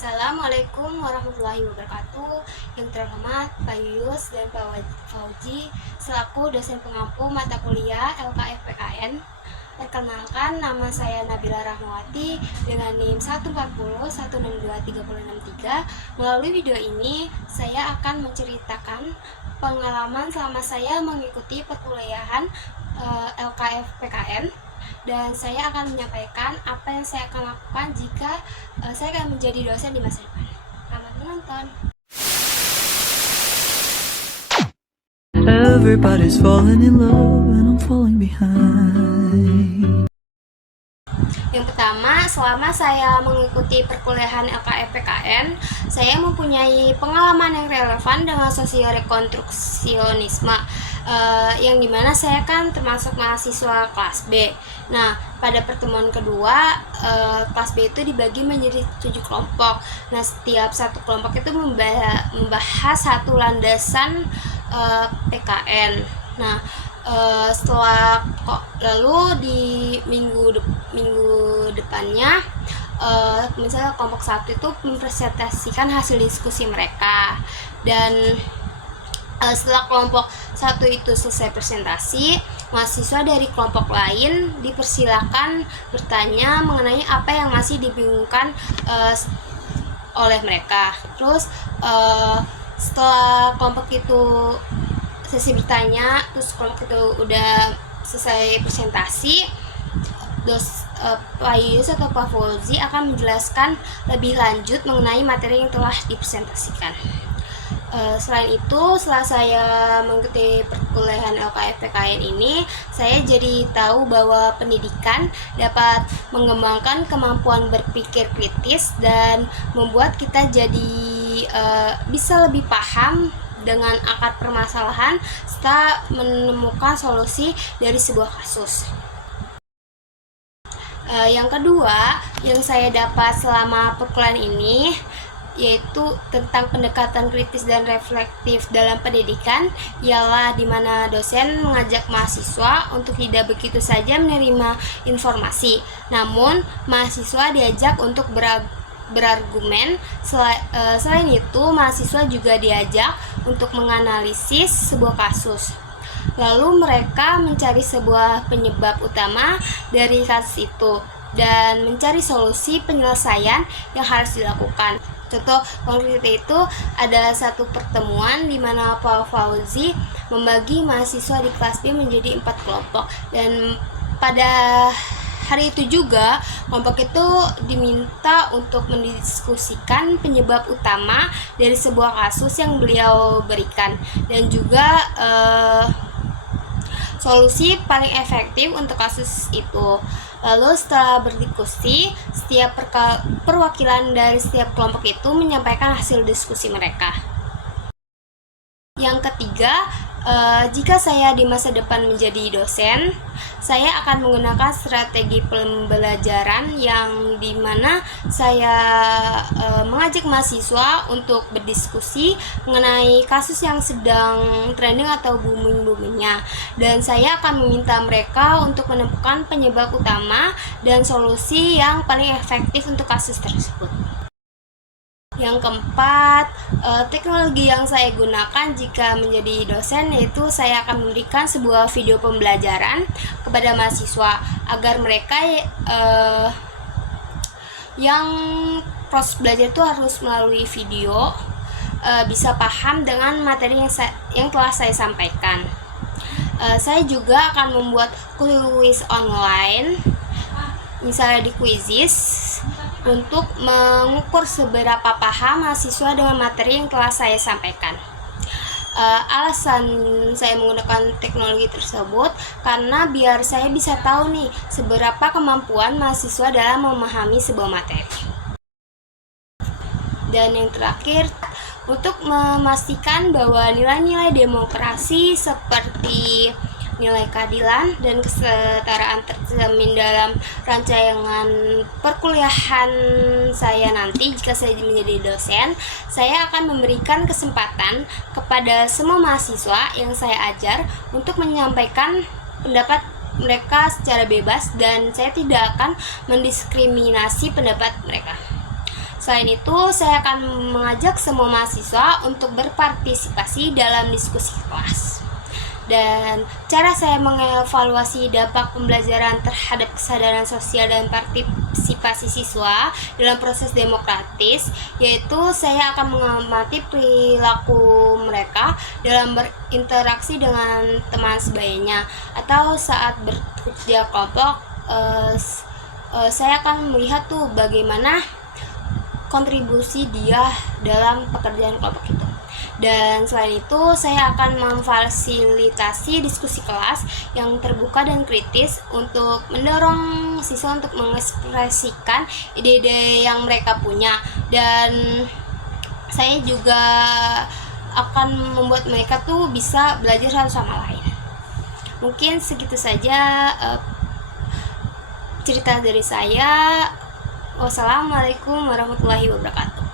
Assalamualaikum warahmatullahi wabarakatuh. Yang terhormat Pak Yuyus dan Pak Fauji selaku dosen pengampu mata kuliah LKFPKN. Perkenalkan, nama saya Nabila Rahmawati dengan NIM 140162363. Melalui video ini saya akan menceritakan pengalaman selama saya mengikuti perkuliahan LKFPKN, dan saya akan menyampaikan apa yang saya akan lakukan jika saya akan menjadi dosen di masa depan. Selamat menonton. Everybody's falling in love and I'm falling behind. Yang pertama, selama saya mengikuti perkuliahan LKFPKN, saya mempunyai pengalaman yang relevan dengan sosiorekonstruksionisme, yang dimana saya kan termasuk mahasiswa kelas B. Nah, pada pertemuan kedua, kelas B itu dibagi menjadi 7 kelompok. Nah, setiap satu kelompok itu membahas satu landasan PKN. Nah, lalu di minggu depannya, misalnya kelompok 1 itu mempresentasikan hasil diskusi mereka, dan setelah kelompok 1 itu selesai presentasi, mahasiswa dari kelompok lain dipersilakan bertanya mengenai apa yang masih dibingungkan oleh mereka. Terus setelah kelompok itu sesi bertanya, terus kelompok itu udah selesai presentasi, Pak Yus atau Pak Fauzi akan menjelaskan lebih lanjut mengenai materi yang telah dipresentasikan. Selain itu, setelah saya mengikuti perkuliahan LKFPKN ini, saya jadi tahu bahwa pendidikan dapat mengembangkan kemampuan berpikir kritis dan membuat kita jadi bisa lebih paham dengan akar permasalahan serta menemukan solusi dari sebuah kasus. Yang kedua yang saya dapat selama perkuliahan ini yaitu tentang pendekatan kritis dan reflektif dalam pendidikan, ialah di mana dosen mengajak mahasiswa untuk tidak begitu saja menerima informasi, namun mahasiswa diajak untuk berargumen. Selain itu, mahasiswa juga diajak untuk menganalisis sebuah kasus. Lalu mereka mencari sebuah penyebab utama dari kasus itu dan mencari solusi penyelesaian yang harus dilakukan. Contoh konkret itu, ada satu pertemuan di mana Pak Fauzi membagi mahasiswa di kelas B menjadi 4 kelompok, dan pada hari itu juga kelompok itu diminta untuk mendiskusikan penyebab utama dari sebuah kasus yang beliau berikan, dan juga solusi paling efektif untuk kasus itu. Lalu setelah berdiskusi, setiap perwakilan dari setiap kelompok itu menyampaikan hasil diskusi mereka. Yang ketiga, jika saya di masa depan menjadi dosen, saya akan menggunakan strategi pembelajaran yang dimana saya mengajak mahasiswa untuk berdiskusi mengenai kasus yang sedang trending atau booming-boomingnya, dan saya akan meminta mereka untuk menemukan penyebab utama dan solusi yang paling efektif untuk kasus tersebut. Yang keempat, teknologi yang saya gunakan jika menjadi dosen yaitu saya akan memberikan sebuah video pembelajaran kepada mahasiswa agar mereka yang proses belajar itu harus melalui video bisa paham dengan materi yang telah saya sampaikan. Saya juga akan membuat kuis online, misalnya di Quizizz, untuk mengukur seberapa paham mahasiswa dengan materi yang telah saya sampaikan. Alasan saya menggunakan teknologi tersebut karena biar saya bisa tahu nih seberapa kemampuan mahasiswa dalam memahami sebuah materi. Dan yang terakhir, untuk memastikan bahwa nilai-nilai demokrasi seperti nilai keadilan dan kesetaraan tercermin dalam rancangan perkuliahan saya nanti jika saya menjadi dosen, saya akan memberikan kesempatan kepada semua mahasiswa yang saya ajar untuk menyampaikan pendapat mereka secara bebas, dan saya tidak akan mendiskriminasi pendapat mereka. Selain itu, saya akan mengajak semua mahasiswa untuk berpartisipasi dalam diskusi kelas. Dan cara saya mengevaluasi dampak pembelajaran terhadap kesadaran sosial dan partisipasi siswa dalam proses demokratis, yaitu saya akan mengamati perilaku mereka dalam berinteraksi dengan teman sebayanya atau saat bekerja kelompok. Saya akan melihat tuh bagaimana kontribusi dia dalam pekerjaan kelompok itu. Dan selain itu, saya akan memfasilitasi diskusi kelas yang terbuka dan kritis untuk mendorong siswa untuk mengekspresikan ide-ide yang mereka punya. Dan saya juga akan membuat mereka tuh bisa belajar satu sama lain. Mungkin segitu saja cerita dari saya. Wassalamualaikum warahmatullahi wabarakatuh.